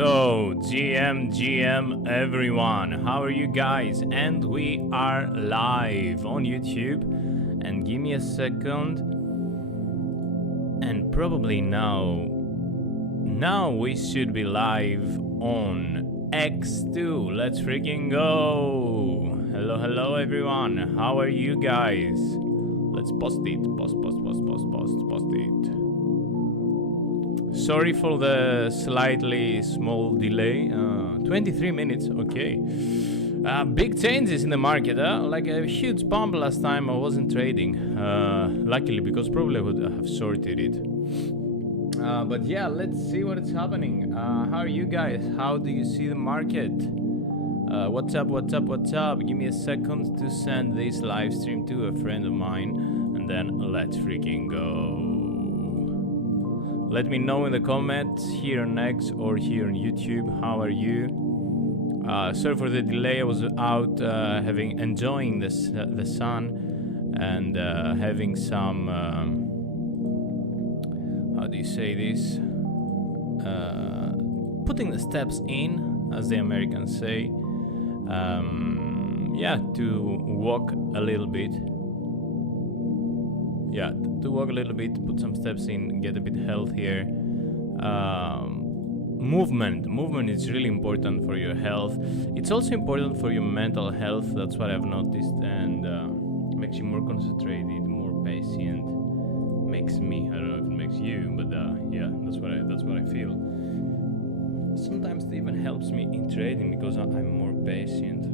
So, GM everyone, how are you guys? And we are live on YouTube. And give me a second. And probably now we should be live on X2. Let's freaking go. Hello everyone, how are you guys? Let's post it, post it. Sorry for the slightly small delay. 23 minutes, okay. Big changes in the market, like a huge pump last time I wasn't trading. Luckily, because probably I would have sorted it. But yeah, let's see what is happening. How are you guys? How do you see the market? What's up? Give me a second to send this live stream to a friend of mine, and then let's freaking go. Let me know in the comments here on X or here on YouTube. How are you? Sorry for the delay. I was out enjoying the sun and having some how do you say this? Putting the steps in, as the Americans say. Yeah, to walk a little bit. Yeah, to walk a little bit, put some steps in, get a bit healthier. Movement is really important for your health. It's also important for your mental health. That's what I've noticed, and makes you more concentrated, more patient. Makes me. I don't know if it makes you, but yeah, that's what I feel. Sometimes it even helps me in trading because I'm more patient.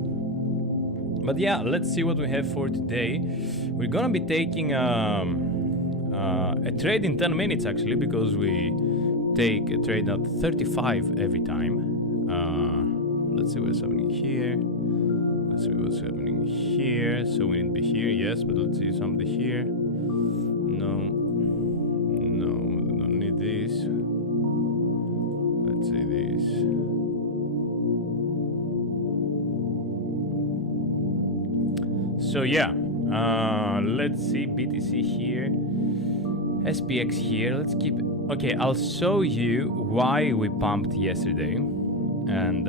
But yeah, let's see what we have for today. We're gonna be taking a trade in 10 minutes actually, because we take a trade at 35 every time. Let's see what's happening here. Let's see what's happening here. So we need to be here, yes, but let's see something here. No, don't need this. Let's see this. So yeah, let's see BTC here, SPX here. Let's keep. Okay, I'll show you why we pumped yesterday, and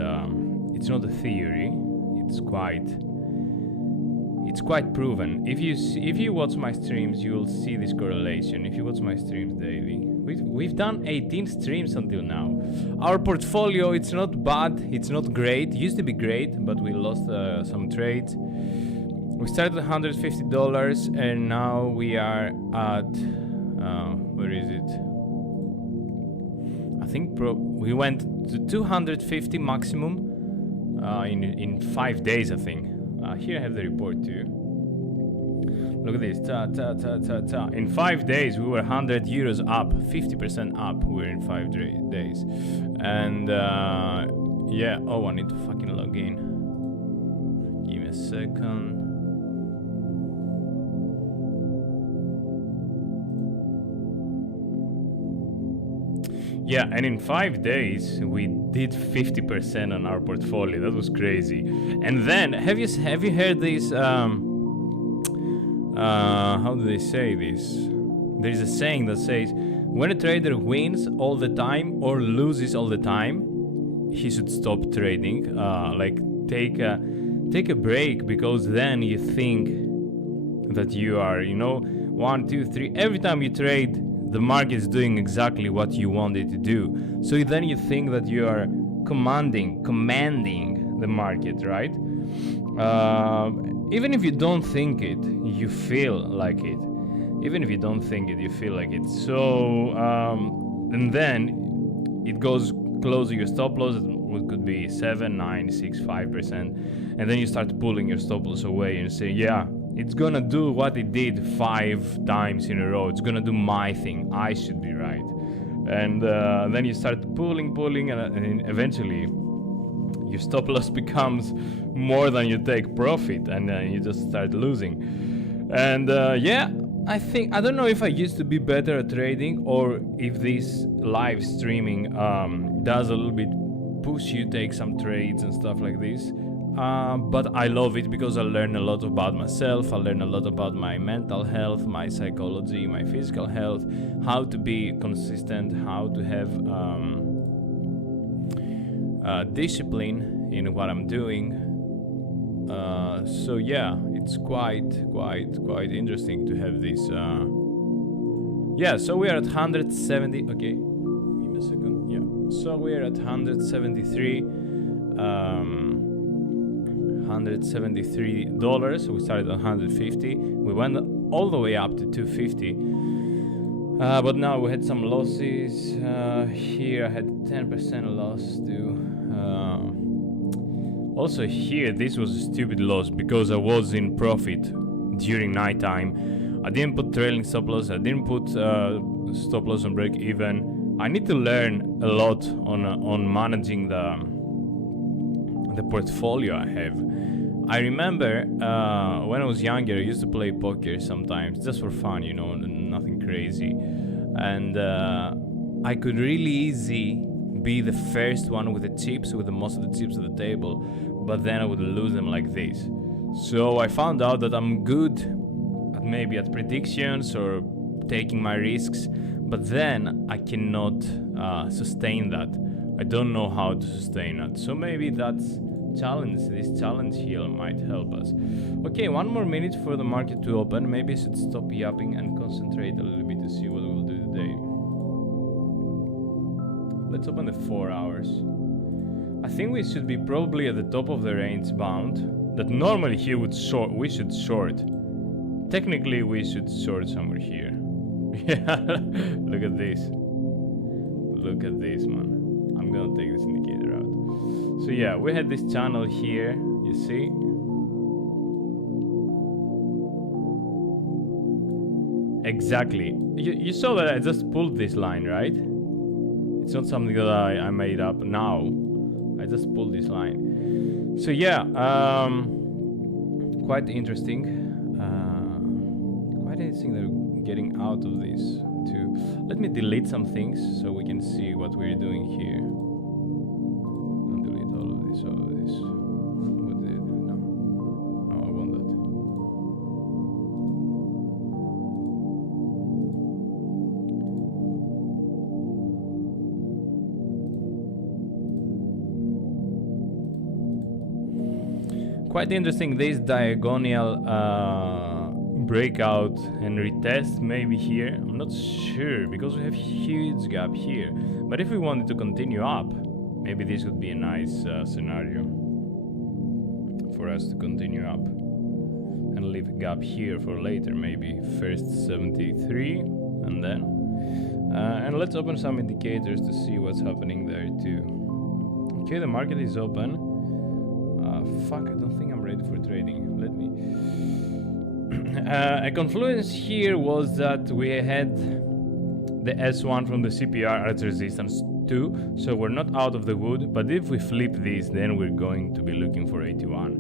it's not a theory. It's quite proven. If you watch my streams, you will see this correlation. If you watch my streams daily, we've done 18 streams until now. Our portfolio, it's not bad, it's not great. It used to be great, but we lost some trades. We started at $150, and now we are at where is it? I think we went to 250 maximum in 5 days, I think. Here I have the report too. Look at this. In 5 days we were 100 euros up, 50% up. We're in 5 days, and yeah. Oh, I need to fucking log in. Give me a second. Yeah, and in 5 days we did 50% on our portfolio. That was crazy. And then have you heard this? How do they say this? There is a saying that says, when a trader wins all the time or loses all the time, he should stop trading. Like take a break, because then you think that you are, 1, 2, 3. Every time you trade, the market is doing exactly what you want it to do. So then you think that you are commanding the market, right? Even if you don't think it, you feel like it. Even if you don't think it, you feel like it. So, and then it goes close to your stop loss, what could be 7, 9, 6, 5%. And then you start pulling your stop loss away and say, yeah, it's gonna do what it did 5 times in a row. It's gonna do my thing. I should be right. And then you start pulling, and eventually your stop loss becomes more than you take profit, and you just start losing. And yeah, I don't know if I used to be better at trading, or if this live streaming does a little bit push you take some trades and stuff like this. But I love it because I learn a lot about myself. I learn a lot about my mental health, my psychology, my physical health, how to be consistent, how to have discipline in what I'm doing. So yeah, it's quite interesting to have this. Yeah, so we are at 170. Okay, give me a second. Yeah, so we are at 173. $173. We started on 150. We went all the way up to 250. But now we had some losses. Here I had 10% loss too. Also here, this was a stupid loss because I was in profit during nighttime. I didn't put trailing stop loss. I didn't put stop loss on break even. I need to learn a lot on managing the portfolio I have. I remember when I was younger, I used to play poker sometimes, just for fun, you know, nothing crazy. And I could really easy be the first one with the chips, with the most of the chips at the table, but then I would lose them like this. So I found out that I'm good at maybe at predictions or taking my risks, but then I cannot sustain that. I don't know how to sustain it. So maybe this challenge here might help us. Okay, 1 more minute for the market to open. Maybe I should stop yapping and concentrate a little bit to see what we'll do today. Let's open the 4 hours. I think we should be probably at the top of the range bound that normally here we should short. Technically we should short somewhere here. Yeah, look at this. Look at this, man. I'm gonna take this indicator out. So yeah, we had this channel here, you see. Exactly. You saw that I just pulled this line, right? It's not something that I made up now. I just pulled this line. So yeah, quite interesting. Quite interesting that we're getting out of this too. Let me delete some things so we can see what we're doing here. I'll delete all of this. What did I do now? No, I want that. Quite interesting, this diagonal breakout and retest maybe here. I'm not sure because we have huge gap here, but if we wanted to continue up, maybe this would be a nice scenario for us to continue up and leave a gap here for later, maybe first 73 and then and let's open some indicators to see what's happening there too. Okay, the market is open. Fuck, I don't think I'm ready for trading. Let me a confluence here was that we had the S1 from the CPR at resistance 2, so we're not out of the wood, but if we flip this, then we're going to be looking for 81.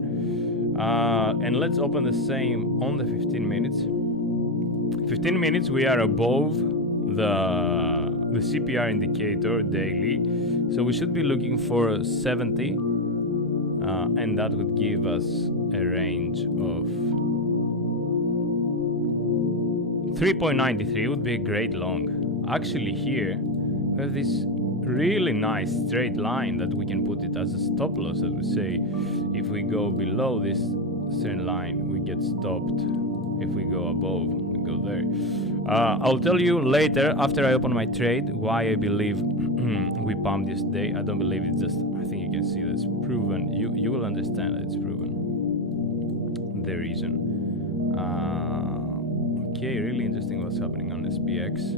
And let's open the same on the 15 minutes. 15 minutes, we are above the CPR indicator daily, so we should be looking for 70, and that would give us a range of 3.93 would be a great long. Actually here we have this really nice straight line that we can put it as a stop loss, as we say. If we go below this certain line, we get stopped. If we go above, we go there. I'll tell you later after I open my trade why I believe we pumped this day. I don't believe it's just, I think you can see that's proven. You will understand that it's proven. The reason. Okay, really interesting what's happening on SPX.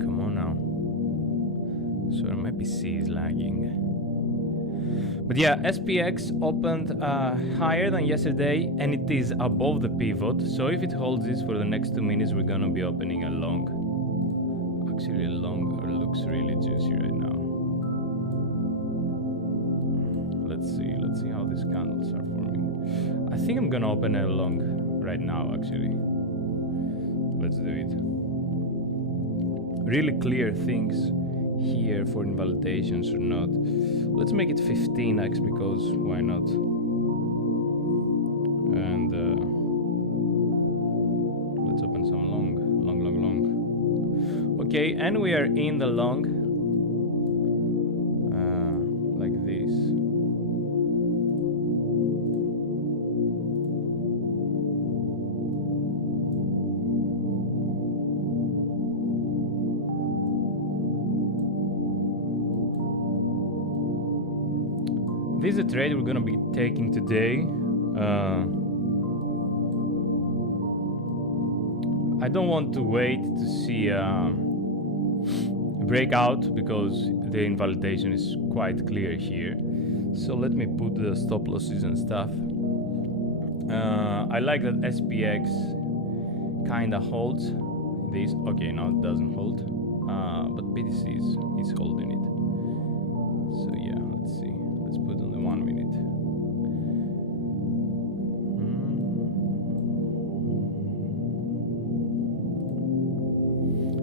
Come on now. So my PC is lagging. But yeah, SPX opened higher than yesterday and it is above the pivot. So if it holds this for the next 2 minutes, we're gonna be opening a long. Actually, a long looks really juicy right now. Let's see how these candles are forming. I think I'm gonna open a long right now, actually. Let's do it. Really clear things here for invalidations or not. Let's make it 15x because why not? And Okay, and we are in the long, like this. This is a trade we're gonna be taking today. I don't want to wait to see breakout because the invalidation is quite clear here. So let me put the stop losses and stuff. I like that SPX kinda holds this. Okay, now it doesn't hold, but BTC is holding it. So yeah, let's see. Let's put on the 1 minute.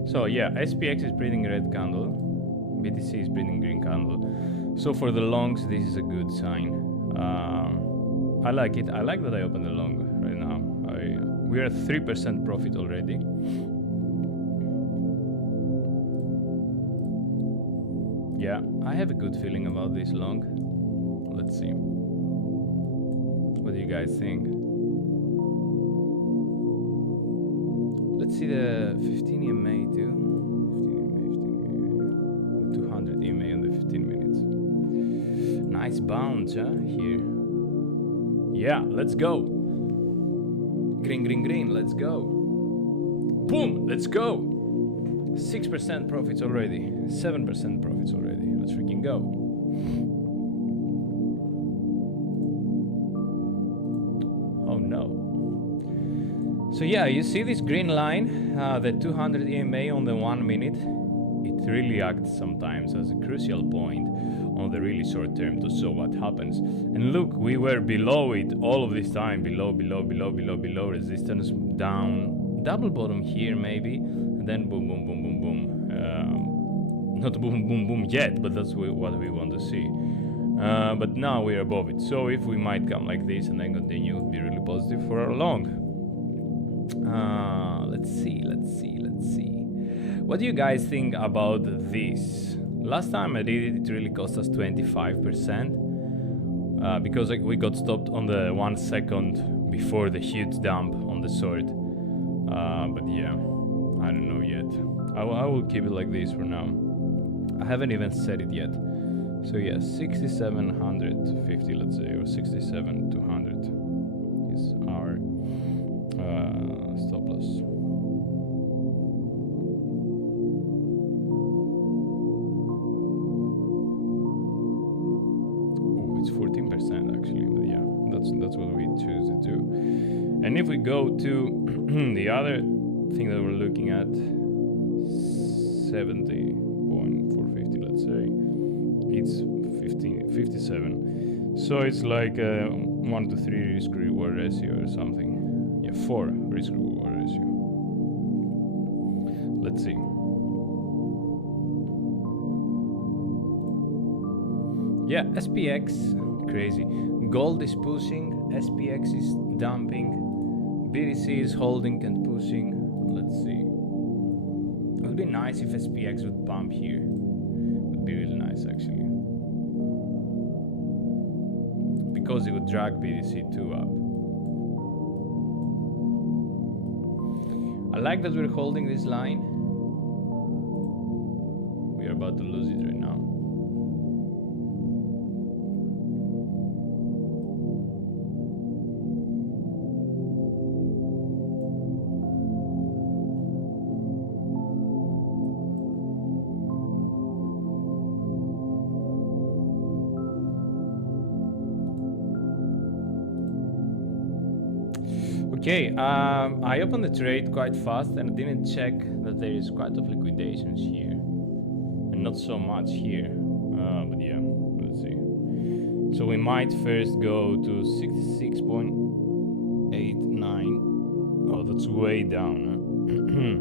So yeah, SPX is printing red candle, BTC is printing green candle. So for the longs, this is a good sign. I like it. I like that I opened the long right now. We are at 3% profit already. Yeah, I have a good feeling about this long. Let's see. What do you guys think? Let's see the 15 EMA too. 15 EMA, 200 EMA on the 15 minutes. Nice bounce, huh? Here. Yeah, let's go. Green, green, green, let's go. Boom, let's go. 6% profits already. 7% profits already. Let's freaking go. Oh no. So yeah, you see this green line, the 200 EMA on the 1 minute. It really acts sometimes as a crucial point on the really short term to show what happens. And look, we were below it all of this time, below resistance, down, double bottom here maybe, and then boom, boom, boom, boom, boom. Not boom, boom, boom yet, but that's what we want to see. But now we're above it. So if we might come like this and then continue, it would be really positive for our long. Let's see. What do you guys think about this? Last time I did it, it really cost us 25% because we got stopped on the 1 second before the huge dump on the short. But yeah, I don't know yet. I will keep it like this for now. I haven't even set it yet. So yeah, 6,750, let's say, or 67,200 is our stop loss. Oh, it's 14% actually, but yeah, that's what we choose to do. And if we go to the other thing that we're looking at, 70.450, let's say, it's 57. So it's like a 1 to 3 risk reward ratio or something. Yeah, 4 risk reward ratio. Let's see. Yeah, SPX, crazy. Gold is pushing, SPX is dumping, BTC is holding and pushing. Let's see. It would be nice if SPX would pump here. Would be really nice actually. Because it would drag BTC2 up. I like that we're holding this line. We are about to lose it right now. Okay, I opened the trade quite fast and I didn't check that there is quite of liquidations here. And not so much here. But yeah, let's see. So we might first go to 66.89. Oh, that's way down. Huh?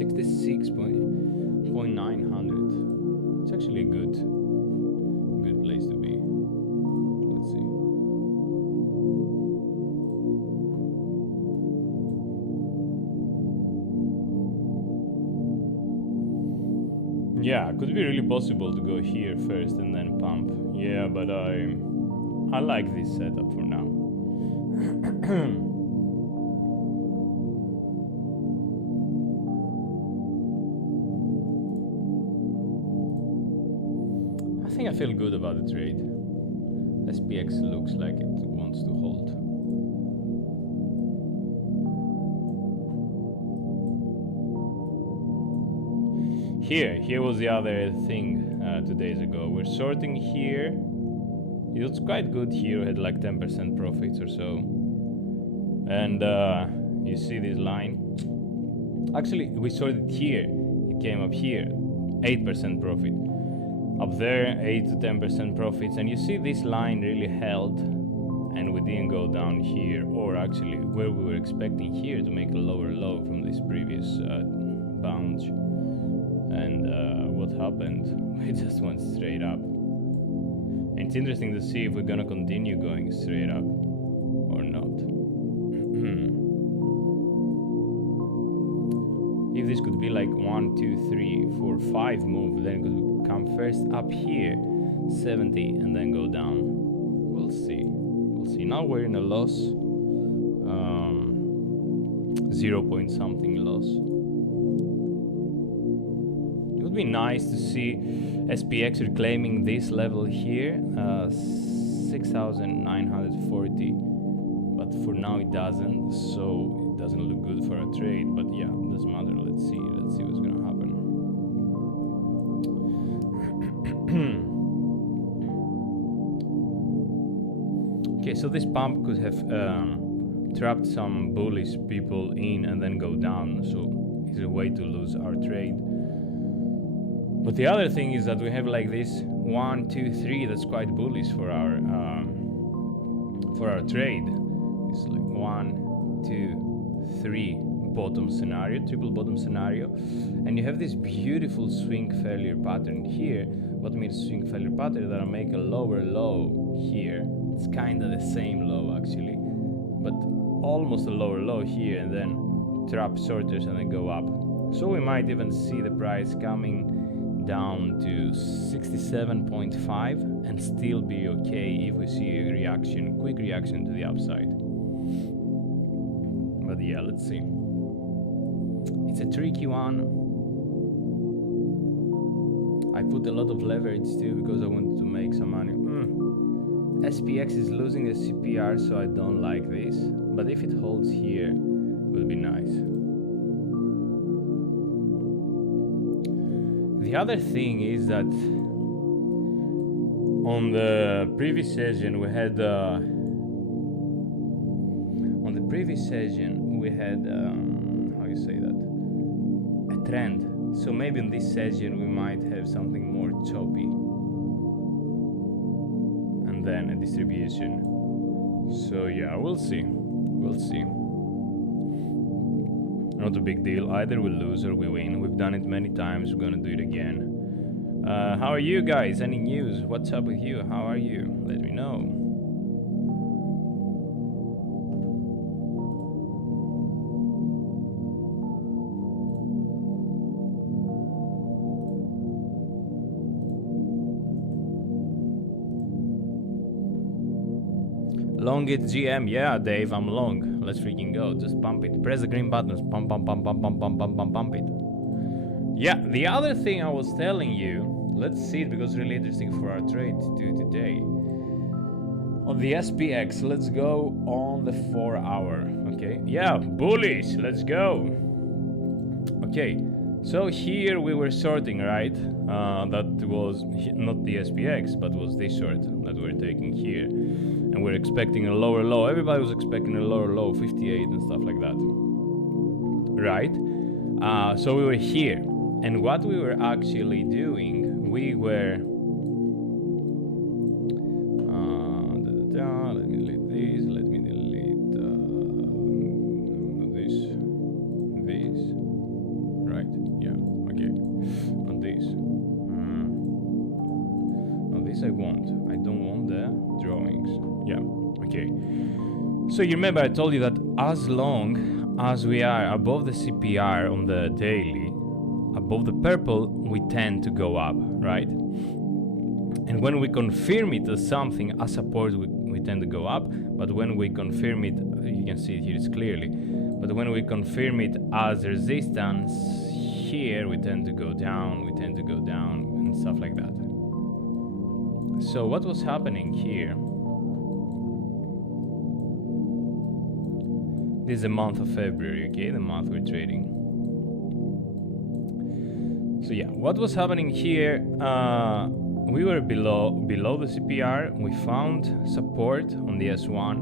66.900. It's actually a good place to be. Let's see. Yeah, could be really possible to go here first and then pump. Yeah, but I like this setup for now. I think I feel good about the trade. SPX looks like it wants to hold. Here was the other thing 2 days ago. We're sorting here. It was quite good here. We had like 10% profits or so. And you see this line? Actually, we sorted here. It came up here. 8% profit. Up there, 8 to 10% profits. And you see this line really held. And we didn't go down here. Or actually, where we were expecting here to make a lower low from this previous bounce. And what happened? We just went straight up. And it's interesting to see if we're gonna continue going straight up or not. If this could be like 1, 2, 3, 4, 5 move, then it could come first up here, 70, and then go down. We'll see. We'll see. Now we're in a loss. 0 point something loss. It would be nice to see SPX reclaiming this level here, 6,940, but for now it doesn't, so it doesn't look good for a trade. But yeah, it doesn't matter. Let's see what's gonna happen. Okay, so this pump could have trapped some bullish people in and then go down, so it's a way to lose our trade. But the other thing is that we have like this 1, 2, 3 that's quite bullish for our trade. It's like 1, 2, 3 bottom scenario, triple bottom scenario, and you have this beautiful swing failure pattern here. What means swing failure pattern? That I make a lower low here. It's kind of the same low actually, but almost a lower low here, and then trap shorters and then go up. So we might even see the price coming down to 67.5 and still be okay if we see a reaction, quick reaction to the upside. But yeah, let's see. It's a tricky one. I put a lot of leverage too because I wanted to make some money. SPX is losing the CPR, so I don't like this. But if it holds here, it will be nice. The other thing is that on the previous session we had how you say that, a trend. So maybe in this session we might have something more choppy and then a distribution. So yeah, we'll see. Not a big deal. Either we lose or we win. We've done it many times. We're gonna do it again. How are you guys? Any news? What's up with you? How are you? Let me know. Long it GM, yeah, Dave, I'm long. Let's freaking go. Just pump it. Press the green buttons. Pump, pump, pump, pump, pump, pump, pump, pump, pump it. Yeah, the other thing I was telling you, let's see it because it's really interesting for our trade to do today. On the SPX, let's go on the 4 hour. Okay, yeah, bullish. Let's go. Okay, so here we were sorting, right? That was not the SPX, but was this short that we're taking here. And we're expecting a lower low. Everybody was expecting a lower low, 58 and stuff like that. Right? So we were here. And what we were actually doing, we were... let me delete this. Let me delete this. Right? Yeah. Okay. On this. No, this I want. I don't want the drawings. Yeah, okay. So you remember I told you that as long as we are above the CPR on the daily, above the purple, we tend to go up, right? And when we confirm it as something, as support, we tend to go up. But when we confirm it, you can see it here, it's clearly. But when we confirm it as resistance, here we tend to go down, and stuff like that. So what was happening here? This is the month of February, okay? The month we're trading. So yeah, what was happening here? We were below the CPR. We found support on the S1.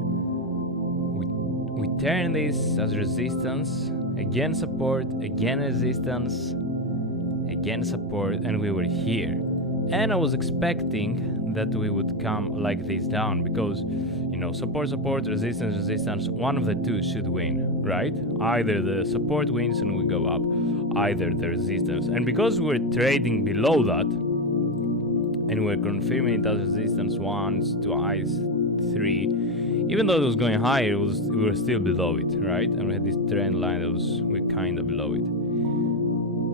We turned this as resistance, again support, again resistance, again support, and we were here. And I was expecting that we would come like this down, because, you know, support, resistance, resistance, one of the two should win, right? Either the support wins and we go up, either the resistance. And because we're trading below that, and we're confirming it as resistance once, twice, three, even though it was going higher, we were still below it, right? And we had this trend line that we're kind of below it.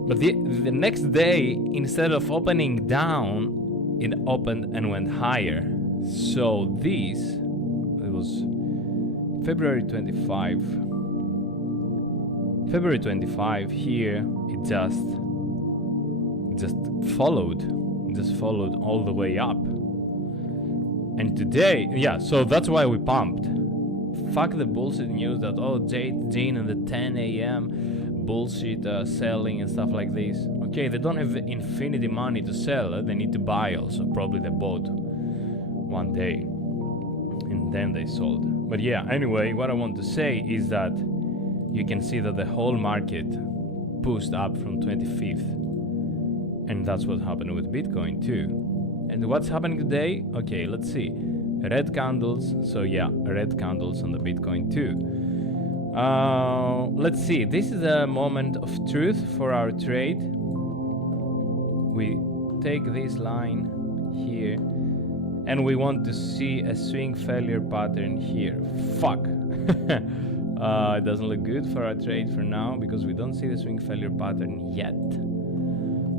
But the next day, instead of opening down, it opened and went higher. So this, it was February 25. February 25 here, it just followed all the way up. And today, yeah, so that's why we pumped. Fuck the bullshit news that, oh, Jane and the 10 a.m. bullshit selling and stuff like this. Okay, they don't have infinity money to sell, they need to buy also. Probably they bought one day and then they sold. But yeah, anyway, what I want to say is that you can see that the whole market pushed up from 25th. And that's what happened with Bitcoin too. And what's happening today? Okay, let's see. Red candles. So yeah, red candles on the Bitcoin too. Let's see. This is a moment of truth for our trade. We take this line here, and we want to see a swing failure pattern here. Fuck. It doesn't look good for our trade for now, because we don't see the swing failure pattern yet.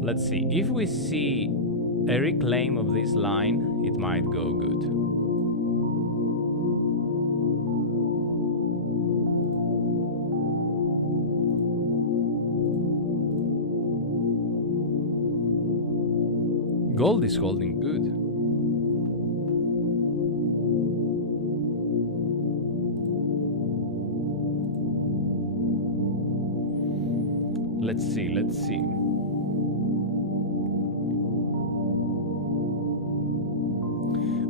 Let's see. If we see a reclaim of this line, it might go good. Gold is holding good. Let's see.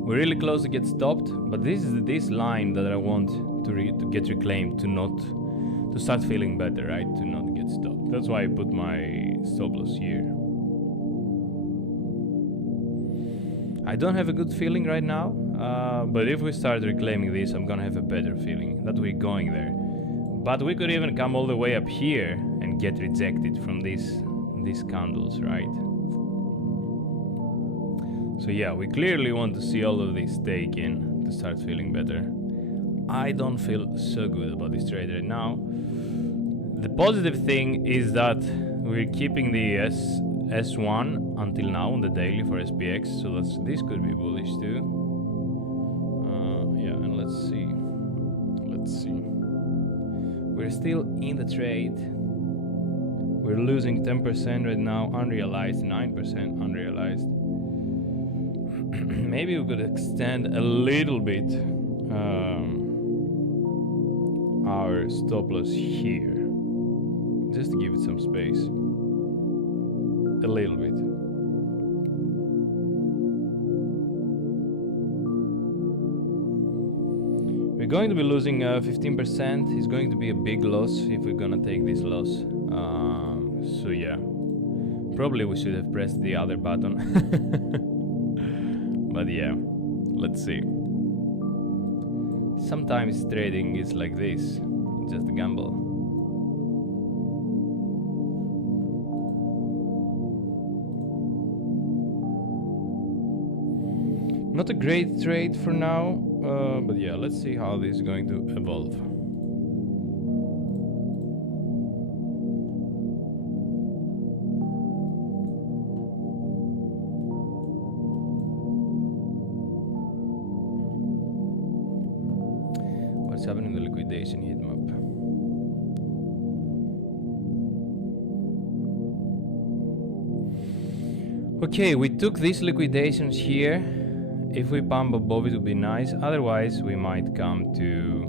We're really close to get stopped, but this is this line that I want to get reclaimed, to start feeling better, right? To not get stopped. That's why I put my stop loss here. I don't have a good feeling right now, but if we start reclaiming this, I'm gonna have a better feeling that we're going there. But we could even come all the way up here and get rejected from these candles, right? So yeah, we clearly want to see all of this take in to start feeling better. I don't feel so good about this trade right now. The positive thing is that we're keeping the S1 until now on the daily for SPX, so this could be bullish too. Yeah, and let's see. We're still in the trade. We're losing 10% right now, unrealized, 9% unrealized. Maybe we could extend a little bit our stop loss here, just to give it some space, a little bit. We're going to be losing 15%. It's going to be a big loss if we're gonna take this loss. So yeah, probably we should have pressed the other button. But yeah, let's see. Sometimes trading is like this, it's just a gamble. Not a great trade for now, but yeah, let's see how this is going to evolve. happening in the liquidation heat map? Okay, we took these liquidations here. If we pump above it would be nice. Otherwise we might come to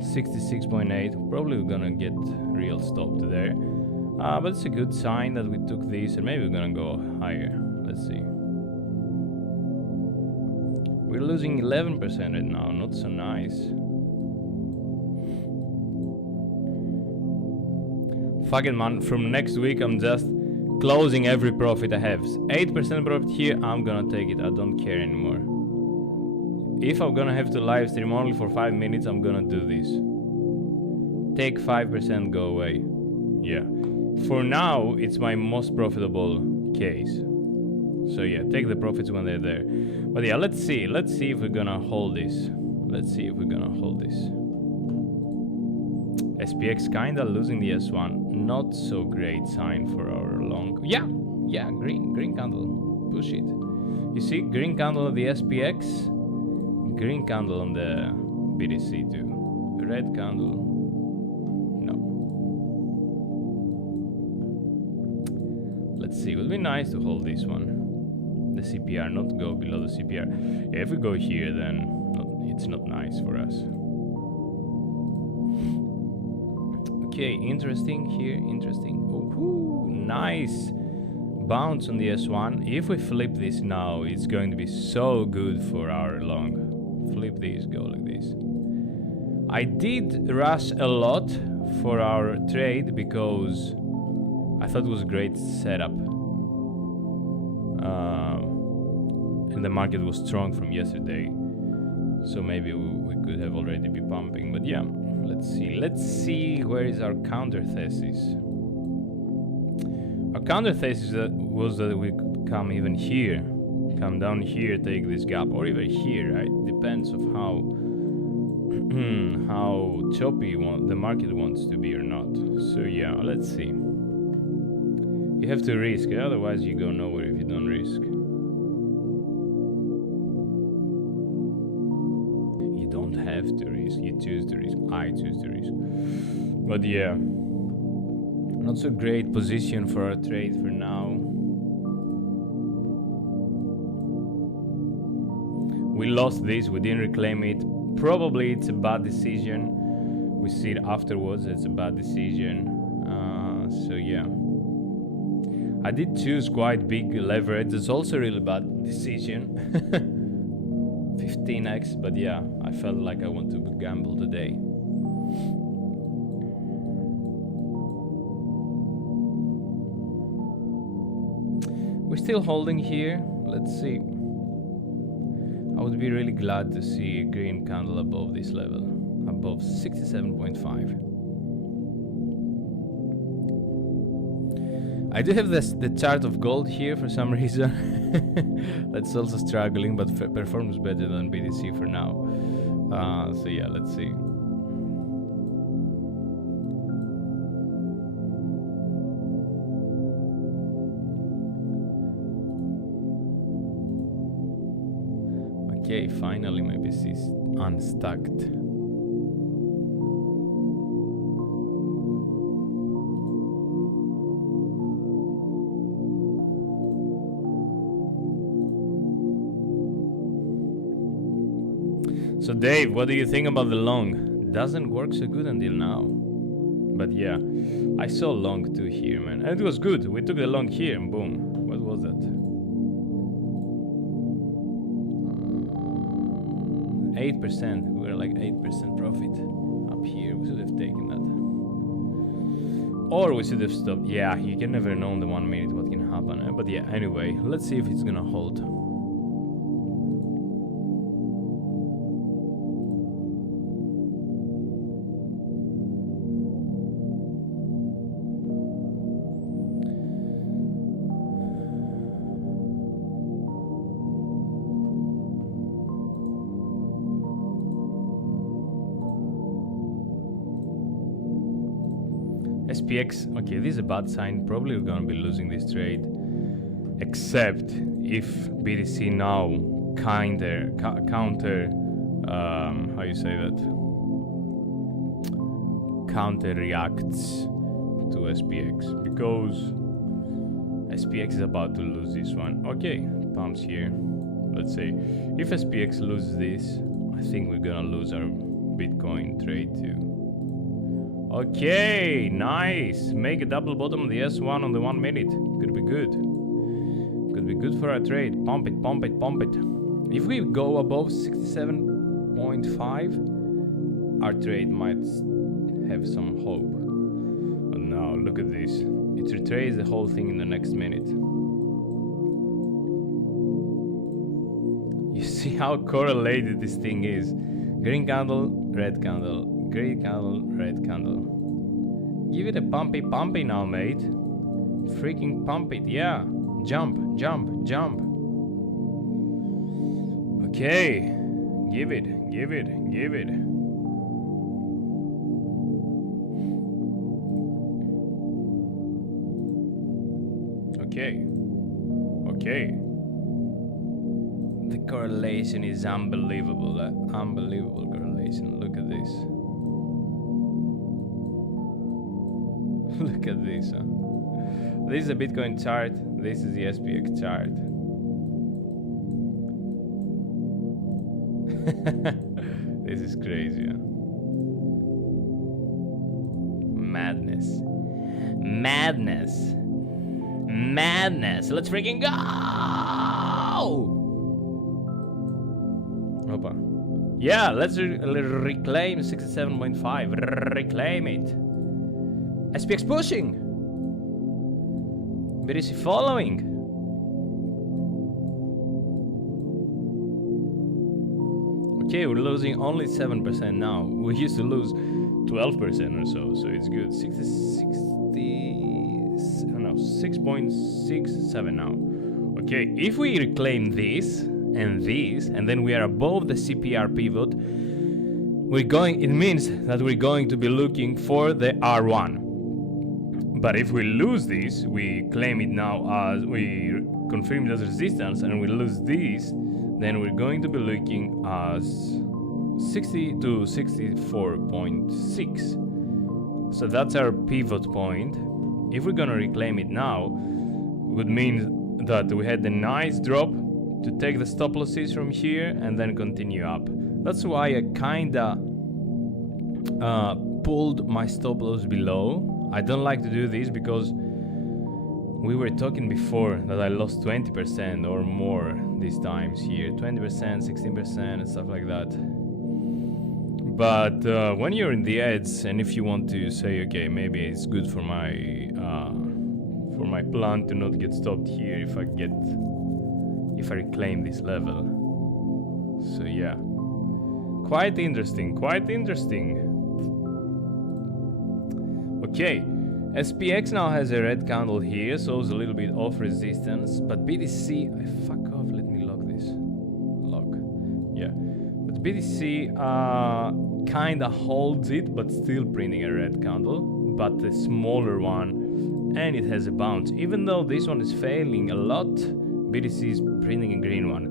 66.8. Probably we're gonna get real stop there. But it's a good sign that we took this, and maybe we're gonna go higher. Let's see. We're losing 11% right now, not so nice. Fuck it, man. From next week I'm just closing every profit I have. 8% profit here, I'm gonna take it. I don't care anymore. If I'm gonna have to live stream only for 5 minutes, I'm gonna do this. Take 5%, go away. Yeah. For now, it's my most profitable case. So yeah, take the profits when they're there. But yeah, let's see. Let's see if we're gonna hold this. Let's see if we're gonna hold this. SPX kinda losing the S1. Not so great sign for our long. Yeah, green candle. Push it. You see, green candle on the SPX, green candle on the BTC too. Red candle. No. Let's see. It would be nice to hold this one. The CPR, not go below the CPR. Yeah, if we go here, then it's not nice for us. Okay, interesting here, interesting. Oh, nice bounce on the S1. If we flip this now, it's going to be so good for our long. Flip this, go like this. I did rush a lot for our trade because I thought it was a great setup. And the market was strong from yesterday. So maybe we could have already be pumping, but yeah. Let's see where is our counter thesis. Our counter thesis was that we could come even here, come down here, take this gap, or even here, right? Depends of how how choppy the market wants to be or not. So yeah, let's see. You have to risk, otherwise you go nowhere if you don't risk. Don't have to risk, you choose to risk. I choose to risk. But yeah, not so great position for our trade for now. We lost this, we didn't reclaim it. Probably it's a bad decision. We see it afterwards, it's a bad decision. So yeah, I did choose quite big leverage. It's also a really bad decision. 15x, but yeah, I felt like I want to gamble today. We're still holding here. Let's see. I would be really glad to see a green candle above this level, above 67.5. I do have the chart of gold here for some reason. That's also struggling, but performs better than BTC for now. So yeah, let's see. Okay, finally my PC is unstucked. So Dave, what do you think about the long? Doesn't work so good until now. But yeah, I saw long too here, man. And it was good. We took the long here and boom. What was that? 8%. We were like 8% profit up here. We should have taken that. Or we should have stopped. Yeah, you can never know in the 1 minute what can happen. But yeah, anyway, let's see if it's gonna hold. SPX, okay, this is a bad sign. Probably we're gonna be losing this trade. Except if BTC now counter, how you say that? counter reacts to SPX, because SPX is about to lose this one. Okay, pumps here. Let's say if SPX loses this, I think we're gonna lose our Bitcoin trade too. Okay, nice. Make a double bottom on the S1 on the 1 minute. Could be good. Could be good for our trade. Pump it, pump it, pump it. If we go above 67.5, our trade might have some hope. But now, look at this. It retraces the whole thing in the next minute. You see how correlated this thing is. Green candle, red candle, green candle, red candle. Give it a pumpy pumpy now, mate. Freaking pump it, yeah. Jump, jump, jump. Okay. Give it, give it, give it. Okay. Okay. The correlation is unbelievable. Unbelievable correlation. Look at this. Look at this. Huh? This is a Bitcoin chart. This is the SPX chart. This is crazy. Huh? Madness. Madness. Madness. Let's freaking go! Opa. Yeah, let's reclaim 67.5. Reclaim it. SPX pushing. BTC following. Okay, we're losing only 7% now. We used to lose 12% or so, so it's good. 6.67 now. Okay, if we reclaim this and this, and then we are above the CPR pivot, it means that we're going to be looking for the R1. But if we lose this, we claim it now as, we confirm it as resistance, and we lose this, then we're going to be looking as 60 to 64.6. So that's our pivot point. If we're gonna reclaim it now, would mean that we had a nice drop to take the stop losses from here and then continue up. That's why I kinda pulled my stop loss below. I don't like to do this because we were talking before that I lost 20% or more these times here. 20%, 16% and stuff like that. But when you're in the ads, and if you want to say, okay, maybe it's good for my plan to not get stopped here if I reclaim this level. So yeah, quite interesting, quite interesting. Okay, SPX now has a red candle here, so it's a little bit off resistance, but BTC, fuck off, let me lock this. Lock, yeah. But BTC kinda holds it, but still printing a red candle, but the smaller one, and it has a bounce. Even though this one is failing a lot, BTC is printing a green one.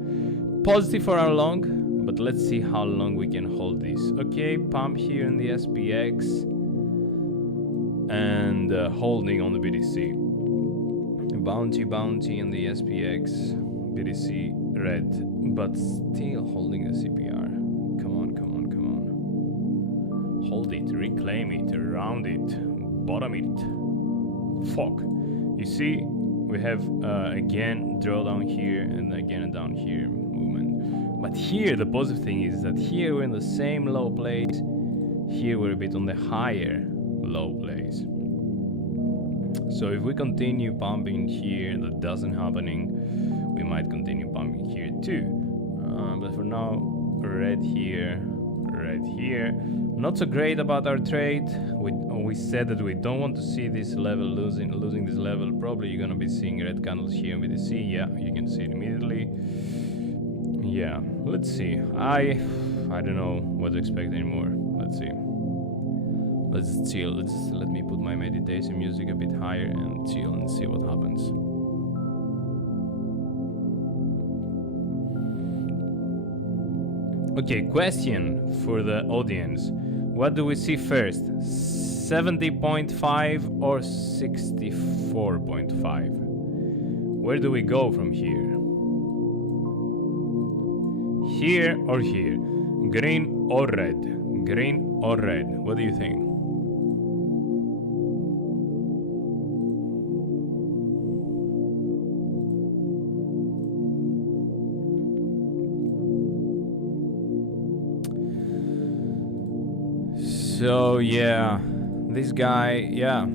Positive for our long, but let's see how long we can hold this. Okay, pump here in the SPX, and holding on the BTC. Bounty in the SPX, BTC red, but still holding the CPR. Come on, come on, come on. Hold it, reclaim it, round it, bottom it. Fuck. You see, we have again drawdown here and again a down here movement. But here the positive thing is that here we're in the same low place. Here we're a bit on the higher low place. So if we continue pumping here, that doesn't happening, we might continue pumping here too. But for now, red here, red here. Not so great about our trade. We said that we don't want to see this level losing this level. Probably you're gonna be seeing red candles here in BTC. Yeah, you can see it immediately. Yeah, let's see. I don't know what to expect anymore. Let's see. Let's chill. Let me put my meditation music a bit higher and chill and see what happens. Okay, question for the audience. What do we see first? 70.5 or 64.5? Where do we go from here? Here or here? Green or red? Green or red? What do you think? So yeah, this guy, yeah.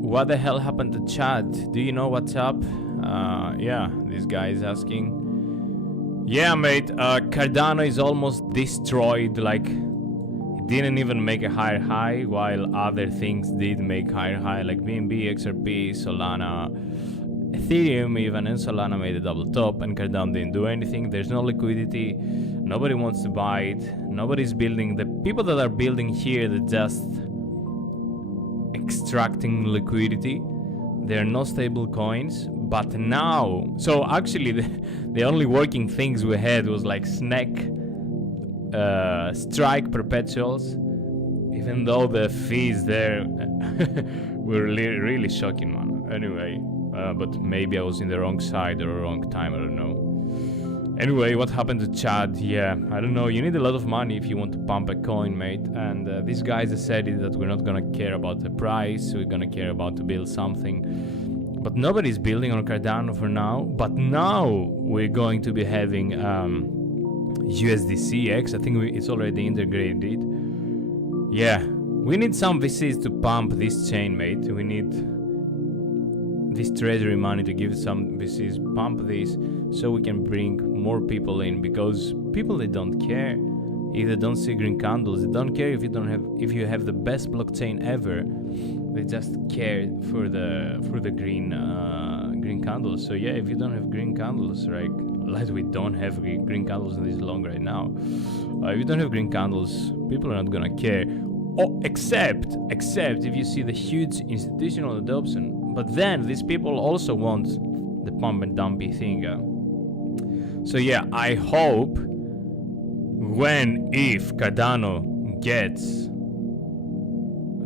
What the hell happened to Chad? Do you know what's up? Yeah, this guy is asking. Yeah, mate, Cardano is almost destroyed. Like, it didn't even make a higher high, while other things did make higher high, like BNB, XRP, Solana, Ethereum even, and Solana made a double top, and Cardano didn't do anything. There's no liquidity. Nobody wants to buy it. Nobody's building. The people that are building here, they're just extracting liquidity. There are no stable coins. But now, so actually the only working things we had was like SNEC, Strike Perpetuals, even though the fees there were really shocking, man. Anyway, but maybe I was in the wrong side or wrong time, I don't know. Anyway, what happened to Chad? Yeah, I don't know. You need a lot of money if you want to pump a coin, mate. And these guys decided that we're not gonna care about the price. We're gonna care about to build something. But nobody's building on Cardano for now. But now we're going to be having USDCX. I think it's already integrated. Yeah, we need some VCs to pump this chain, mate. We need this treasury money to give some VCs, pump this, so we can bring more people in, because people, they don't care if they don't see green candles. They don't care if you have the best blockchain ever. They just care for the green candles. So yeah, if you don't have green candles, right, like we don't have green candles in this long right now, if you don't have green candles, people are not gonna care. Oh, except if you see the huge institutional adoption. But then these people also want the pump and dumpy thing. So yeah, I hope if Cardano gets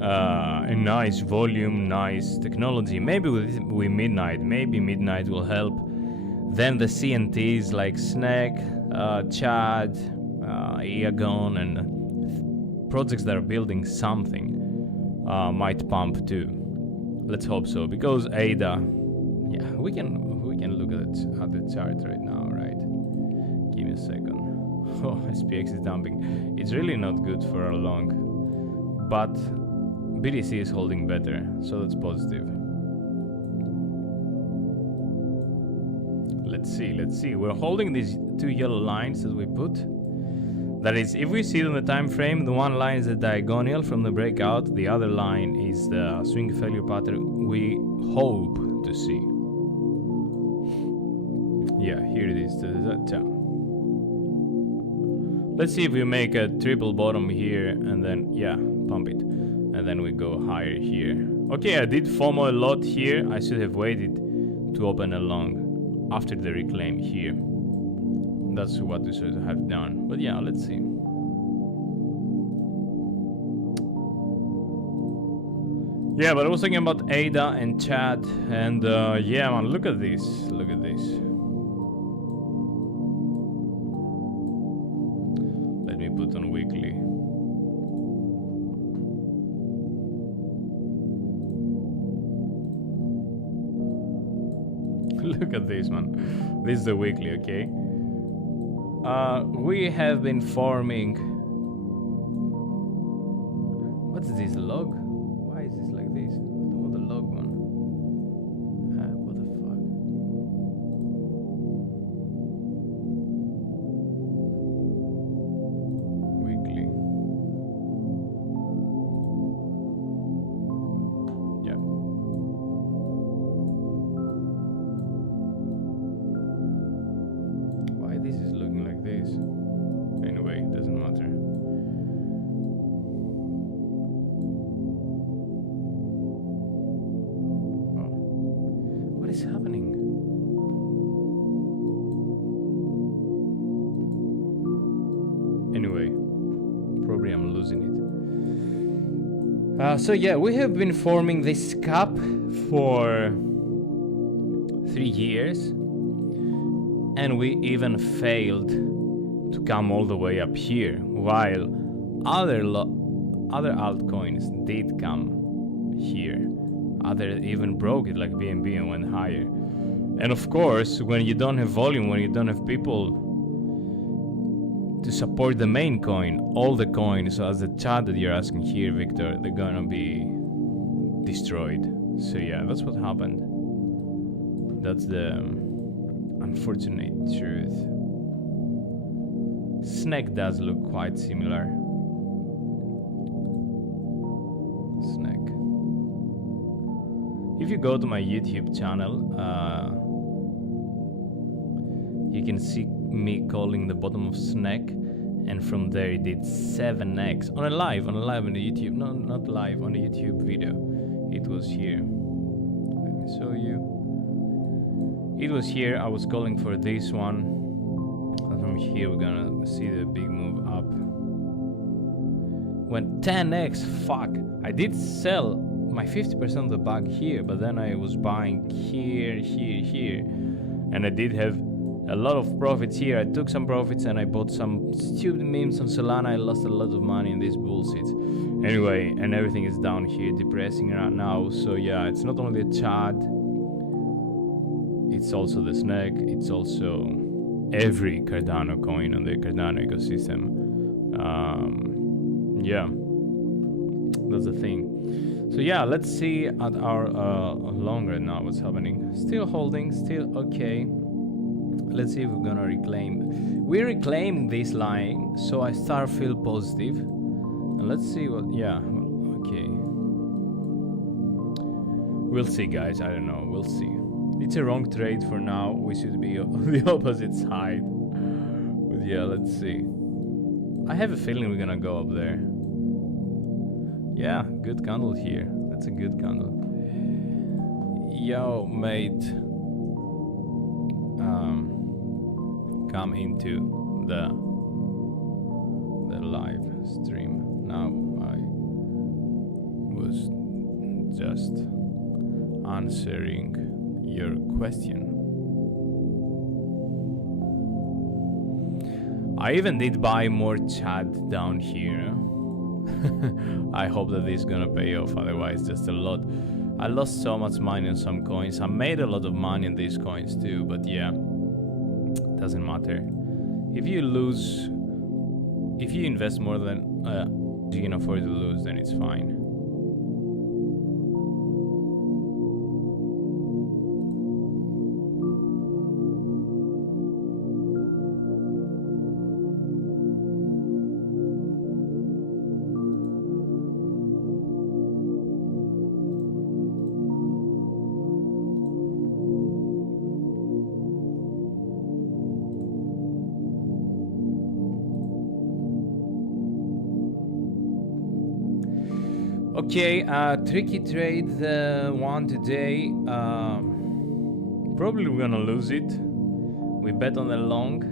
a nice volume, nice technology, maybe with Midnight, maybe Midnight will help. Then the CNTs like SNEC, Chad, Iagon, and projects that are building something might pump too. Let's hope so, because ADA, yeah, we can look at the chart right now, right? Give me a second. Oh, SPX is dumping. It's really not good for a long, but BTC is holding better, so that's positive. Let's see. We're holding these two yellow lines that we put. That is, if we see it on the time frame, the one line is a diagonal from the breakout, the other line is the swing failure pattern we hope to see. Yeah, here it is. Let's see if we make a triple bottom here and then, yeah, pump it. And then we go higher here. Okay, I did FOMO a lot here. I should have waited to open a long after the reclaim here. That's what we should have done. But yeah, let's see. Yeah, but I was talking about Ada and Chad, and yeah, man, look at this. Look at this. Let me put on weekly. Look at this, man. This is the weekly, okay? We have been forming. What's this log? Why is this like this? I don't want the log one. What the fuck? Weekly. Yeah. Why this is looking like this? Anyway, doesn't matter. Oh. What is happening? Anyway, probably I'm losing it. So yeah, we have been forming this cup for 3 years, and we even failed to come all the way up here, while other altcoins did come here. Other even broke it, like BNB, and went higher. And of course, when you don't have volume, when you don't have people to support the main coin, all the coins, as the chat that you're asking here, Victor, they're gonna be destroyed. So yeah, that's what happened. That's the unfortunate truth. Snake does look quite similar. Snake. If you go to my YouTube channel, you can see me calling the bottom of Snake, and from there it did 7x on a live on the YouTube, no, not live, on a YouTube video. It was here. Let me show you. It was here. I was calling for this one, and from here we're gonna see the big move up. Went 10x. Fuck! I did sell my 50% of the bag here, but then I was buying here, and I did have a lot of profits here. I took some profits and I bought some stupid memes on Solana. I lost a lot of money in this bullshit. Anyway, and everything is down here, depressing right now. So yeah, it's not only the chat, it's also the Snake, it's also every Cardano coin on the Cardano ecosystem. Yeah, that's the thing. So yeah, let's see at our long run now what's happening. Still holding, still okay. Let's see if we're gonna reclaim. We're reclaiming this line, so I start feel positive. And let's see what, yeah, okay. We'll see, guys, I don't know, we'll see. It's a wrong trade for now. We should be on the opposite side. But yeah, let's see. I have a feeling we're gonna go up there. Yeah, good candle here. That's a good candle. Yo, mate. Come into the live stream. Now I was just answering your question. I even did buy more chat down here. I hope that this is gonna pay off, otherwise just a lot. I lost so much money on some coins. I made a lot of money on these coins too, but yeah, doesn't matter. If you lose, if you invest more than you can afford to lose, then it's fine. Okay, tricky trade one today. Probably we're gonna lose it. We bet on the long.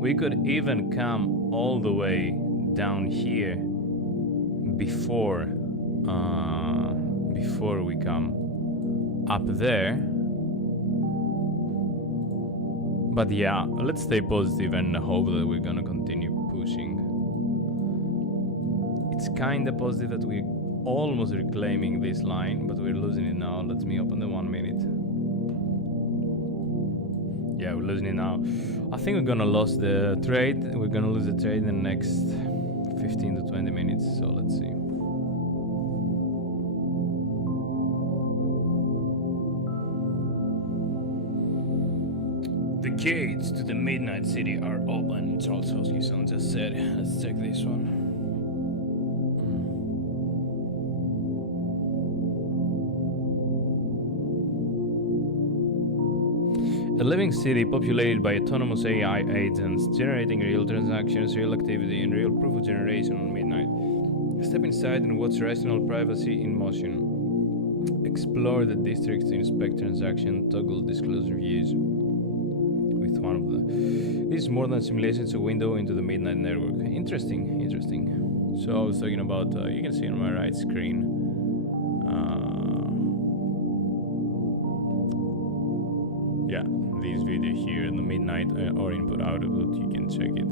We could even come all the way down here before we come up there. But yeah, let's stay positive and hope that we're gonna continue pushing. It's kinda positive that we're almost reclaiming this line, but we're losing it now. Let me open the 1 minute. Yeah, we're losing it now. I think we're gonna lose the trade. We're gonna lose the trade in the next 15 to 20 minutes. So let's see. The gates to the Midnight City are open. Charles Hoskinson just said. Let's check this one. A living city populated by autonomous AI agents, generating real transactions, real activity, and real proof of generation on midnight. Step inside and watch rational privacy in motion. Explore the districts to inspect transaction, toggle disclosure views with one of the. This is more than simulation, it's a window into the midnight network. Interesting, interesting. So I was talking about, you can see on my right screen, yeah, this video here in the midnight or input output, you can check it.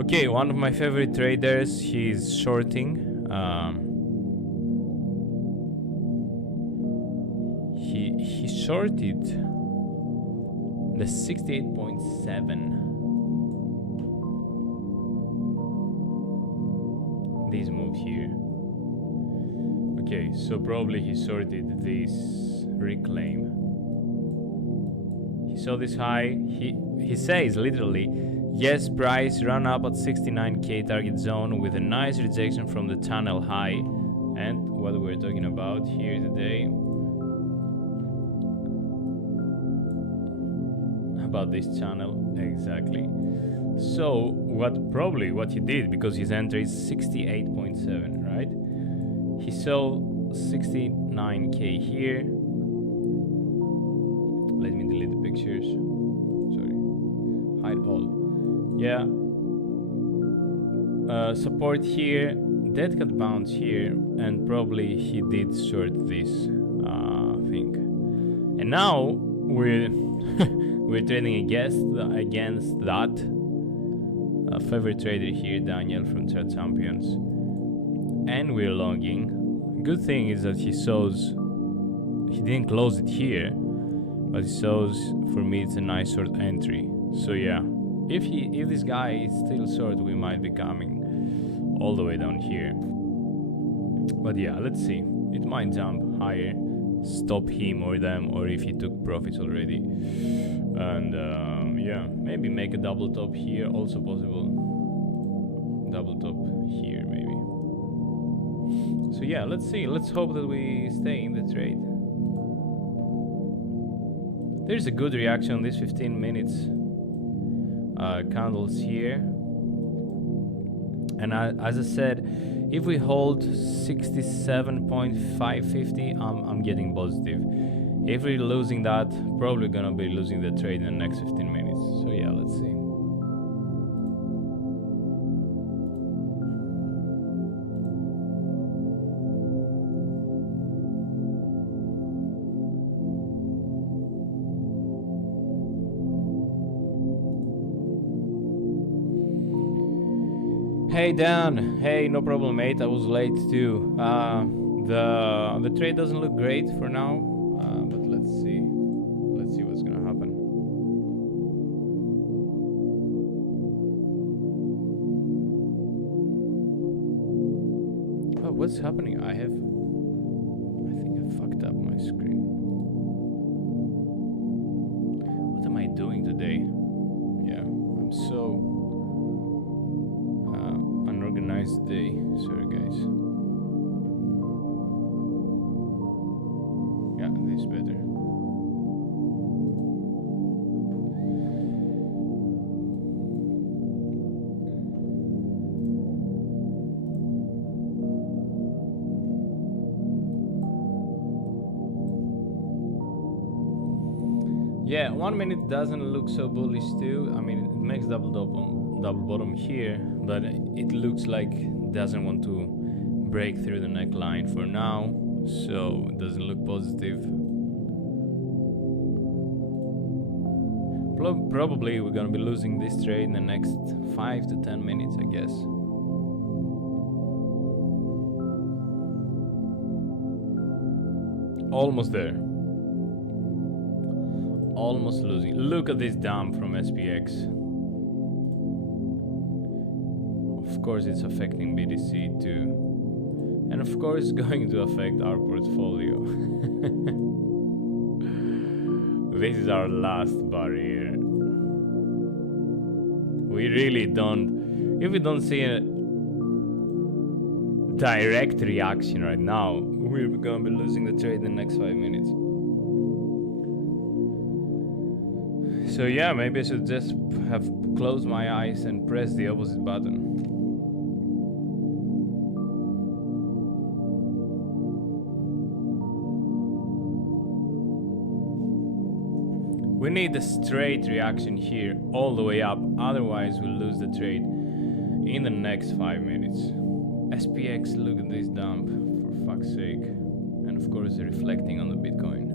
Okay, one of my favorite traders, he's shorting. He shorted the 68.7. This move here. Okay, so probably he shorted this reclaim. He saw this high. He says literally, yes, price run up at 69k target zone with a nice rejection from the channel high. And what we're talking about here today, about this channel, exactly. So what he did, because his entry is 68.7, right? He sold 69k here. Let me delete the pictures. Sorry, hide all. Yeah. Support here, dead cat bounce here, and probably he did short this thing. And now we're we're trading against that. Favorite trader here, Daniel from Chart Champions, and we're longing. Good thing is that he didn't close it here, but he shows for me it's a nice short entry. So yeah, if this guy is still short, we might be coming all the way down here. But yeah, let's see. It might jump higher, stop him or them, or if he took profits already. And yeah, maybe make a double top here, also possible. Double top here maybe. So yeah, let's see. Let's hope that we stay in the trade. There's a good reaction on these 15 minutes candles here. And as I said, if we hold 67.550, I'm getting positive. If we're losing that, probably gonna be losing the trade in the next 15 minutes. So yeah, let's see. Hey Dan, hey, no problem mate, I was late too. The trade doesn't look great for now, but let's see what's gonna happen. Oh, what's happening? I think I fucked up my screen. What am I doing today? Yeah, I'm so unorganized day. Sorry guys. Yeah, this is better. Yeah, 1 minute doesn't look so bullish too. I mean, it makes double bottom here, but it looks like it doesn't want to break through the neckline for now, so it doesn't look positive. Probably we're gonna be losing this trade in the next 5 to 10 minutes, I guess. Almost there. Almost losing. Look at this dump from SPX. Of course it's affecting BTC too. And of course it's going to affect our portfolio. This is our last barrier. We really don't... If we don't see a direct reaction right now, we're gonna be losing the trade in the next 5 minutes. So yeah, maybe I should just have closed my eyes and press the opposite button. We We need a straight reaction here all the way up, otherwise we'll lose the trade in the next 5 minutes. SPX, look at this dump, for fuck's sake. And of course reflecting on the Bitcoin.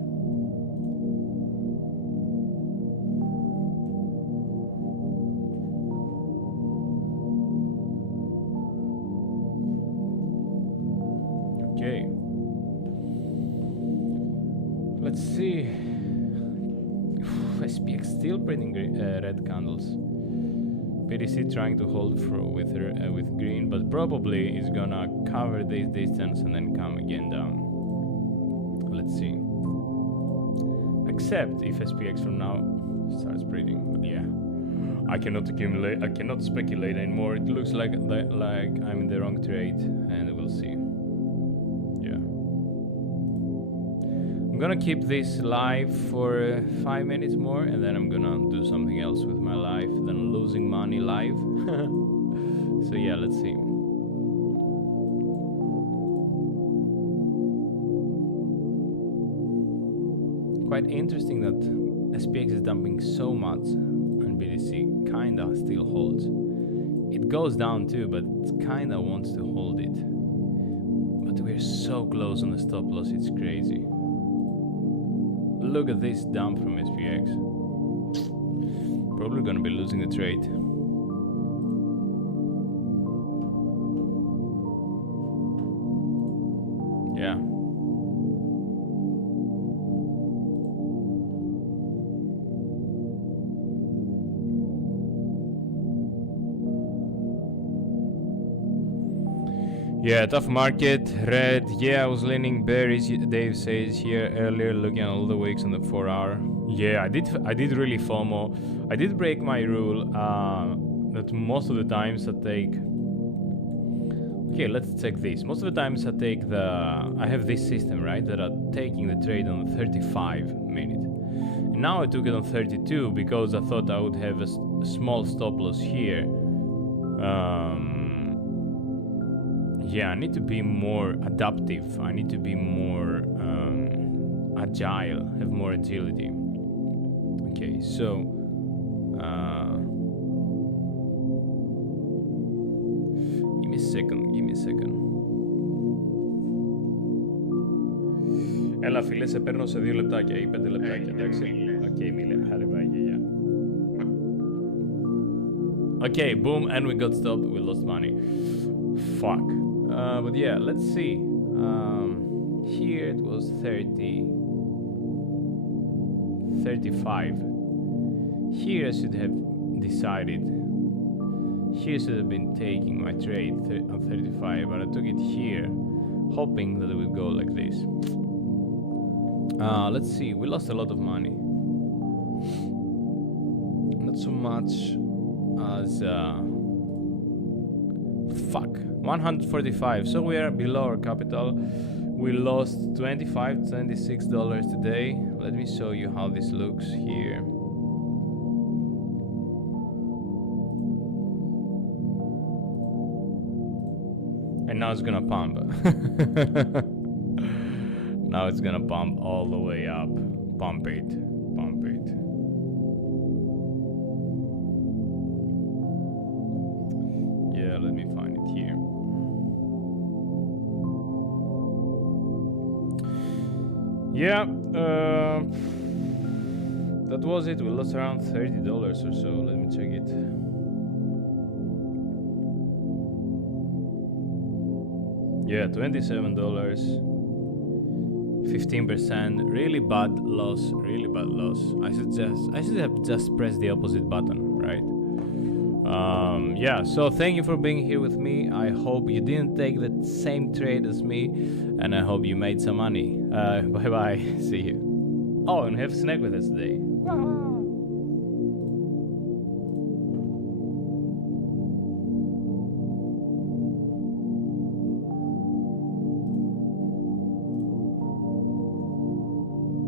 Okay. Let's see. SPX still printing red candles. PDC trying to hold with green, but probably is gonna cover this distance and then come again down. Let's see. Except if SPX from now starts printing, but yeah, I cannot accumulate. I cannot speculate anymore. It looks like I'm in the wrong trade, and we'll see. Yeah. I'm gonna keep this live for 5 minutes more, and then I'm gonna do something else with my life than losing money live. So yeah, let's see. Quite interesting that SPX is dumping so much and BTC kinda still holds. It goes down too, but it kinda wants to hold it. But we're so close on the stop loss, it's crazy. Look at this dump from SPX. Probably gonna be losing the trade. Yeah. Yeah, tough market, red. Yeah, I was leaning bearish, Dave says here earlier, looking at all the wicks on the 4 hour. Yeah, I did really FOMO. I did break my rule that most of the times I take... Okay, let's check this. Most of the times I have this system, right, that I'm taking the trade on the 35 minute. And now I took it on 32 because I thought I would have a small stop loss here. Yeah, I need to be more adaptive. I need to be more agile, have more agility. Okay, so give me a second. Έλα φίλε, σε παίρνω σε 2 λεπτάκια ή 5 λεπτάκια, εντάξει. Okay, Emilia, χαρεβάγια, yeah. Okay, boom, and we got stopped, we lost money. Fuck. But yeah, let's see. Here it was 30, 35. Here I should have decided. Here should have been taking my trade on 35, but I took it here, hoping that it would go like this. Let's see. We lost a lot of money. Not so much as fuck. 145, so we are below our capital. We lost $26 today. Let me show you how this looks here. And now it's gonna pump. Now it's gonna pump all the way up. Pump it. Yeah, let me find it here. Yeah, that was it. We lost around $30 or so. Let me check it. Yeah, $27, 15%. Really bad loss. I should have just pressed the opposite button, right? Yeah, so thank you for being here with me. I hope you didn't take the same trade as me, and I hope you made some money. Bye bye. See you. Oh, and have snack with us today.